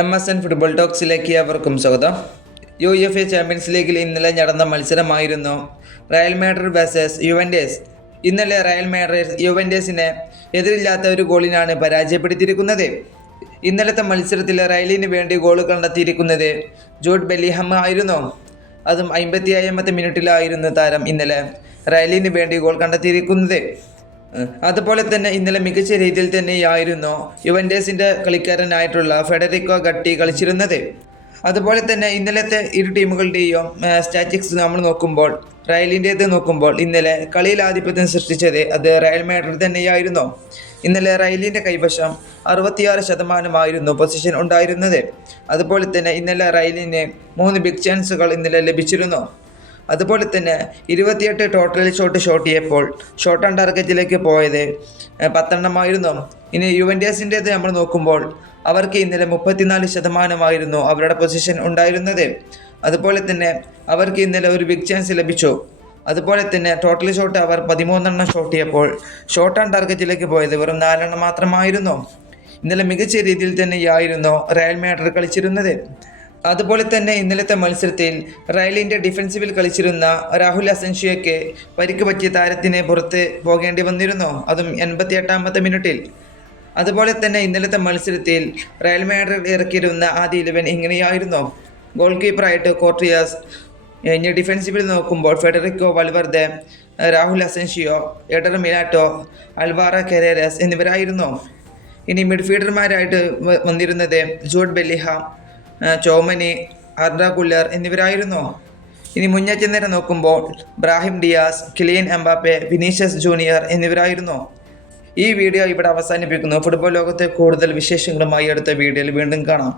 M S N football ടോക്സിലേക്ക് അവർക്കും സ്വാഗതം. യു എഫ് എ ചാമ്പ്യൻസ് ലീഗിൽ ഇന്നലെ നടന്ന മത്സരമായിരുന്നു റയൽ മാഡ്രിഡ് വേഴ്സസ് യുവൻഡേസ് ഇന്നലെ റയൽ മാഡ്രിഡ് യുവൻഡേസിനെ എതിരില്ലാത്ത ഒരു ഗോളിനാണ് പരാജയപ്പെടുത്തിയിരിക്കുന്നത്. ഇന്നലത്തെ മത്സരത്തിൽ റയലിന് വേണ്ടി ഗോൾ കണ്ടെത്തിയിരിക്കുന്നത് ജോഡ് ബെല്ലിഹം ആയിരുന്നു. അതും അമ്പത്തി അയ്യാമത്തെ മിനിറ്റിലായിരുന്നു താരം ഇന്നലെ റയലിന് വേണ്ടി ഗോൾ കണ്ടെത്തിയിരിക്കുന്നത്. അതുപോലെ തന്നെ ഇന്നലെ മികച്ച രീതിയിൽ തന്നെയായിരുന്നു യുവൻഡേസിന്റെ കളിക്കാരനായിട്ടുള്ള ഫെഡറിക്കോ ഗട്ടി കളിച്ചിരുന്നത്. അതുപോലെ തന്നെ ഇന്നലത്തെ ഇരു ടീമുകളുടെയും സ്റ്റാറ്റിക്സ് നമ്മൾ നോക്കുമ്പോൾ റയലിന്റേത് നോക്കുമ്പോൾ ഇന്നലെ കളിയിൽ ആധിപത്യം സൃഷ്ടിച്ചത് അത് റയൽ മാഡ്രിഡ് തന്നെയായിരുന്നു. ഇന്നലെ റയലിന്റെ കൈവശം അറുപത്തിയാറ് ശതമാനമായിരുന്നു പൊസിഷൻ ഉണ്ടായിരുന്നത്. അതുപോലെ തന്നെ ഇന്നലെ റയലിന് മൂന്ന് ബിഗ് ചാൻസുകൾ ഇന്നലെ ലഭിച്ചിരുന്നു. അതുപോലെ തന്നെ ഇരുപത്തിയെട്ട് ടോട്ടൽ ഷോട്ട് ഷോട്ട് ചെയ്യപ്പോൾ ഷോട്ട് ഓൺ ടാർഗറ്റിലേക്ക് പോയത് പത്തെണ്ണമായിരുന്നു. ഇനി യുവൻഡേസിന്റേത് നമ്മൾ നോക്കുമ്പോൾ അവർക്ക് ഇന്നലെ മുപ്പത്തിനാല് ശതമാനമായിരുന്നു അവരുടെ പൊസിഷൻ ഉണ്ടായിരുന്നത്. അതുപോലെ തന്നെ അവർക്ക് ഇന്നലെ ഒരു ബിഗ് ചാൻസ് ലഭിച്ചു. അതുപോലെ തന്നെ ടോട്ടൽ ഷോട്ട് അവർ പതിമൂന്നെണ്ണം ഷോട്ട് ചെയ്യപ്പോൾ ഷോട്ട് ഓൺ ടാർഗറ്റിലേക്ക് പോയത് വെറും നാലെണ്ണം മാത്രമായിരുന്നു. ഇന്നലെ മികച്ച രീതിയിൽ തന്നെയായിരുന്നു റയൽ മാഡ്രിഡ് കളിച്ചിരുന്നത്. അതുപോലെ തന്നെ ഇന്നലത്തെ മത്സരത്തിൽ റയലിന്റെ ഡിഫൻസീവിൽ കളിച്ചിരുന്ന രാഹുൽ അസൻഷിയയ്ക്ക് പരിക്ക് പറ്റിയ താരത്തിന് പുറത്ത് പോകേണ്ടി വന്നിരുന്നു. അതും എൺപത്തി എട്ടാമത്തെ മിനിറ്റിൽ. അതുപോലെ തന്നെ ഇന്നലത്തെ മത്സരത്തിൽ റയൽ മാഡ്രിഡ് ഇറക്കിയിരുന്ന ആദ്യ ഇലവൻ ഇങ്ങനെയായിരുന്നു. ഗോൾ കീപ്പറായിട്ട് കോർട്ടിയാസ് ഇനി ഡിഫൻസീവിൽ നോക്കുമ്പോൾ Federico Valverde Raul Asencio Eder Militao Alvaro Carreras എന്നിവരായിരുന്നു. ഇനി മിഡ്ഫീൽഡർമാരായിട്ട് വന്നിരുന്നത് ജൂഡ് ബെല്ലിഹാം ചോമനി അർഡ കുല്ലർ എന്നിവരായിരുന്നു. ഇനി മുന്നേറ്റം നിര നോക്കുമ്പോൾ Brahim Diaz Kylian Mbappe Vinicius junior എന്നിവരായിരുന്നു. ഈ വീഡിയോ ഇവിടെ അവസാനിപ്പിക്കുന്നു. ഫുട്ബോൾ ലോകത്തെ കൂടുതൽ വിശേഷങ്ങളുമായി അടുത്ത വീഡിയോയിൽ വീണ്ടും കാണാം.